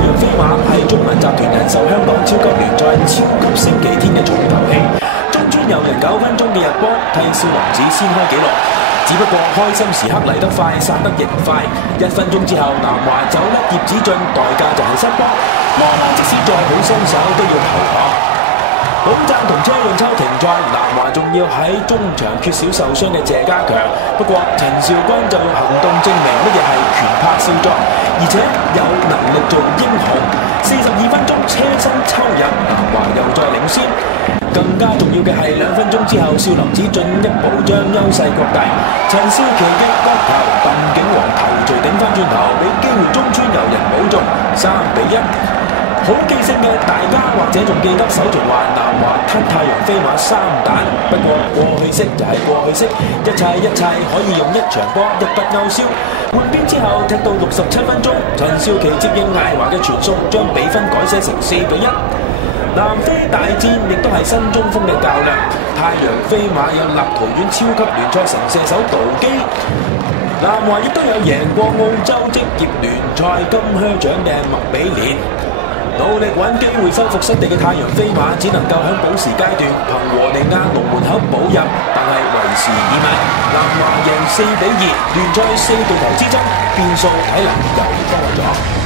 陽飛馬係中文集團人壽香港超級聯賽超級星期天嘅重頭戲。中村有人9分鐘嘅入波替少林寺先開紀錄，只不過開心時刻嚟得快，散得亦快。1分鐘之後，南華走甩葉子俊，代價就係失波。羅馬即使再好身手都要投降。保贊同車潤秋停賽，南華仲要喺中場缺少受傷嘅謝家強。不過陳肇鈞就用行動證明乜嘢係拳拍少壯，而且有能力做英雄。42分鐘車身抽入，南華又再領先。更加重要嘅係2分鐘之後，少林寺進一步將優勢擴大。陳少琪嘅角球，鄧景皇頭槌頂翻轉頭，俾機會中村悠人補中，3-1。好記性嘅大家或者仲記得首循環南華吞太陽飛馬3蛋，不過過去式就係過去式，一切可以用一場波一筆勾銷。換邊之後踢到67分鐘，陳少琪接應艾華嘅傳送，將比分改寫成4-1。南非大戰亦都係新中鋒嘅較量，太陽飛馬有立陶宛超級聯賽神射手杜基，南華亦都有贏過澳洲職業聯賽金靴獎嘅麥比連。努力揾機會收復失地嘅太陽飛馬，只能夠喺補時階段憑和利亞龍門口補入，但係為時已晚。南華贏4-2，聯賽4對頭之爭變數睇嚟又多咗。